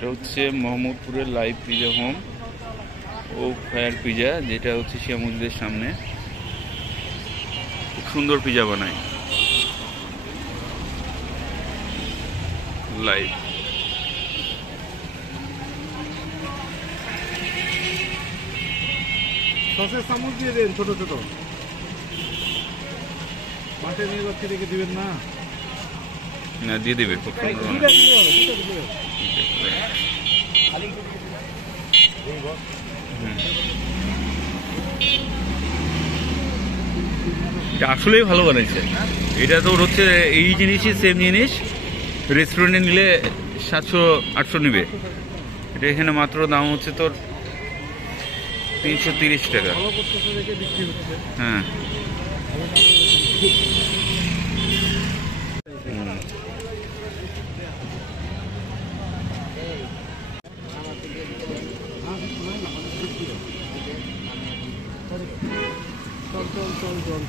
এটা হচ্ছে মোহাম্মদপুরের লাইভ পিজা হোম ও ফায়ার পিজা, যেটা হচ্ছে শিয়া মসজিদের সামনে। খুব সুন্দর পিজা বানায় লাইভ। সসের চামচ দিয়ে দেন ছোট ছোট, মাঠে নিয়ে যাচ্ছে রেখে দিবেন না। না, দিয়ে দেবে, খুব সুন্দর। এটা আসলেই ভালো বানাইছে। এটা তোর হচ্ছে এই জিনিসই, সেম জিনিস রেস্টুরেন্টে নিলে 700-800 নেবে, এটা এখানে মাত্র দাম হচ্ছে তোর 330 টাকা। হ্যাঁ, চল